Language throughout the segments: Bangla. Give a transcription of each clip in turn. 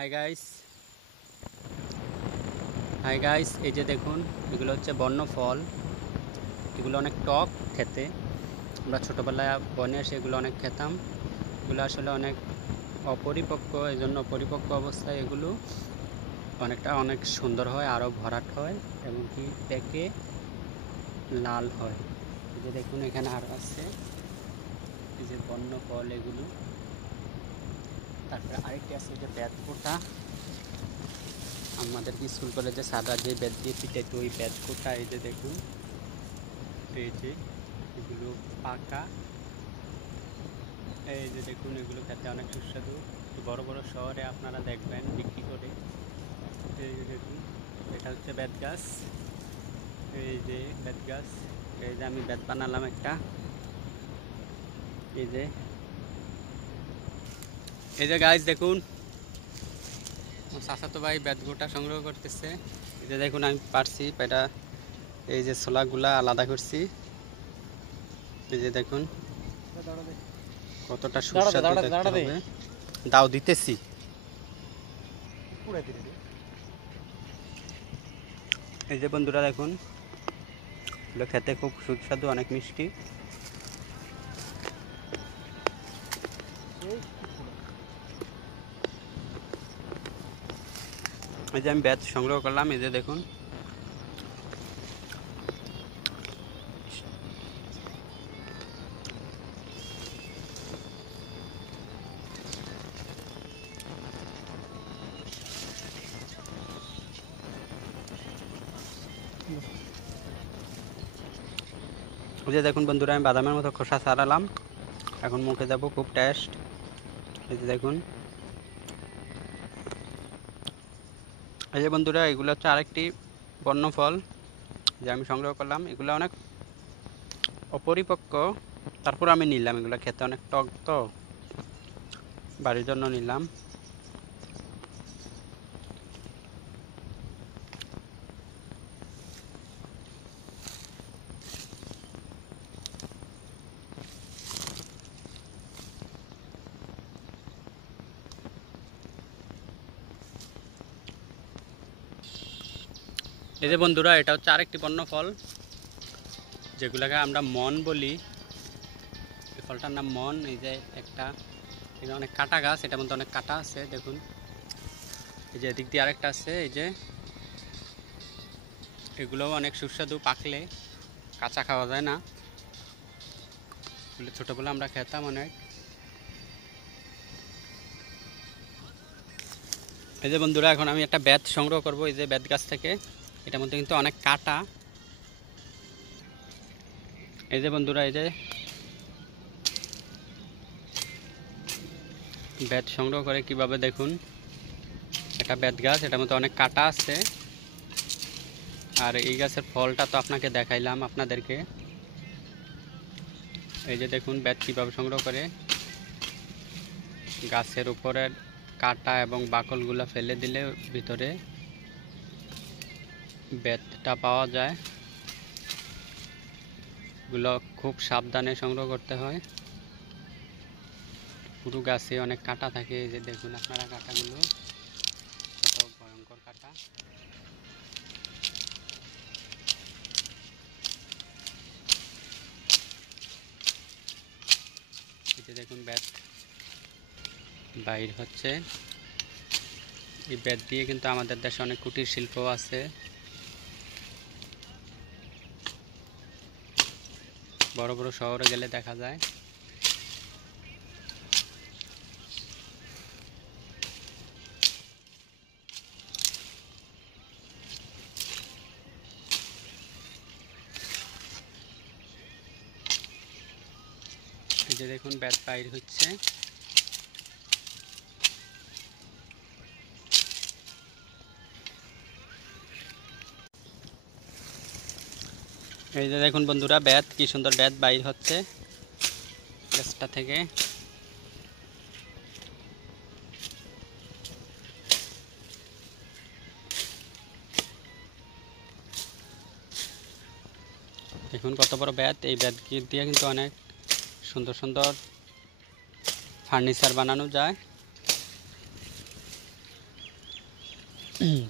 হাই গাইস হাই গাইস এই যে দেখুন, এগুলো হচ্ছে বন্য ফল। এগুলো অনেক টক খেতে। আমরা ছোটোবেলায় বনে এসে এগুলো অনেক খেতাম। এগুলো আসলে অনেক অপরিপক্ক, এই জন্য পরিপক্ক অবস্থায় এগুলো অনেক সুন্দর হয়, আরও ভরাট হয় এবং কি পেকে লাল হয়। এই যে দেখুন এখানে আরও আছে, এই যে বন্য ফল এগুলো। তারপরে আরেকটি আছে যে বেতকোটা, আমাদের স্কুল কলেজে সাদা যে বেত দিয়ে পিটাইতো ওই বেতকোটা। এই যে দেখুন, এই যে এগুলো পাকা। এই যে দেখুন, এগুলো খেতে অনেক সুস্বাদু। বড় বড় শহরে আপনারা দেখবেন বিক্রি করে। এই যে দেখুন, এটা হচ্ছে বেত গাছ। এই যে বেত গাছ, এই যে আমি বেত বানালাম একটা। এই যে গাছ দেখুন, চাচাতো ভাই বেতগুটা সংগ্রহ করতেছে। এই যে দেখুন আমি পারছি এটা, এই যে ছোলাগুলা আলাদা করছি। এই যে দেখুন কতটা সুস্বাদু দেখতে হবে। দাও দিতেছি। এই যে বন্ধুরা দেখুন, এগুলো খেতে খুব সুস্বাদু, অনেক মিষ্টি। এই যে আমি বেত সংগ্রহ করলাম, এই যে দেখুন। এই যে দেখুন বন্ধুরা, আমি বাদামের মতো খোসা ছাড়ালাম, এখন মুখে যাব, খুব টেস্ট। এই যে দেখুন, এই যে বন্ধুরা, এগুলো হচ্ছে আরেকটি বন্য ফল যে আমি সংগ্রহ করলাম। এগুলো অনেক অপরিপক্ক, তারপর আমি নিলাম। এগুলো খেতে অনেক টক, তো বাড়ির জন্য নিলাম। এই যে বন্ধুরা, এটা হচ্ছে আরেকটি বন্য ফল, যেগুলোকে আমরা মন বলি। এই ফলটার নাম মন। এই যে একটা, এটা অনেক কাটা গাছ, এটার মধ্যে অনেক কাটা আছে দেখুন। এই যে এদিক দিয়ে আরেকটা আছে। এই যে এগুলোও অনেক সুস্বাদু, পাকলে, কাঁচা খাওয়া যায় না। ছোটোবেলা আমরা খেতাম অনেক। এই যে বন্ধুরা, এখন আমি একটা বেত সংগ্রহ করব এই যে বেত গাছ থেকে। এটার মধ্যে কিন্তু অনেক কাটা। এই যে বন্ধুরা, এই যে বেত সংগ্রহ করে কিভাবে দেখুন, একটা বেত গাছ, এটার মধ্যে অনেক কাটা আছে। আর এই গাছের ফলটা তো আপনাকে দেখাইলাম আপনাদেরকে। এই যে দেখুন বেত কীভাবে সংগ্রহ করে, গাছের উপরের কাটা এবং বাকলগুলো ফেলে দিলে ভিতরে বেতটা পাওয়া যায়। এগুলো খুব সাবধানে সংগ্রহ করতে হয়, পুরো গাছে অনেক কাটা থাকে। এই যে দেখুন আপনারা কাটাগুলো, কত ভয়ঙ্কর কাটা। এই যে দেখুন বেত বাইর হচ্ছে। এই বেত দিয়ে কিন্তু আমাদের দেশে অনেক কুটির শিল্প আছে। বড় বড় শহরে গেলে দেখা যায়। এই যে দেখুন বেত বাইর হচ্ছে। এই যে দেখুন বন্ধুরা, বেত কি সুন্দর বেত বাইর হচ্ছে গাছটা থেকে। দেখুন কত বড় বেত। এই বেত দিয়ে কিন্তু অনেক সুন্দর সুন্দর ফার্নিচার বানানো যায়।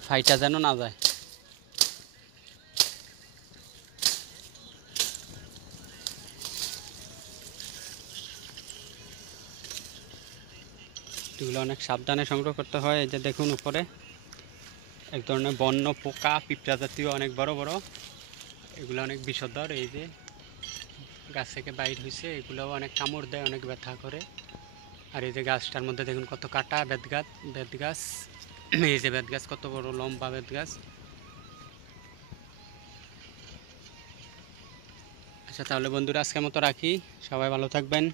ফাইটা যেন না যায়। এগুলো অনেক সাবধানে সংগ্রহ করতে হয়। এই যে দেখুন উপরে এক ধরনের বন্য পোকা, পিঁপড়া জাতীয় অনেক বড় বড়, এগুলো অনেক বিষধর। এই যে গাছ থেকে বাইর হয়েছে, এগুলোও অনেক কামড় দেয়, অনেক ব্যথা করে। আর এই যে গাছটার মধ্যে দেখুন কত কাটা, বেত গাছ। এই যে বেত গাছ, কত বড় লম্বা বেত গাছ। আচ্ছা তাহলে বন্ধুরা আজকের মতো রাখি, সবাই ভালো থাকবেন।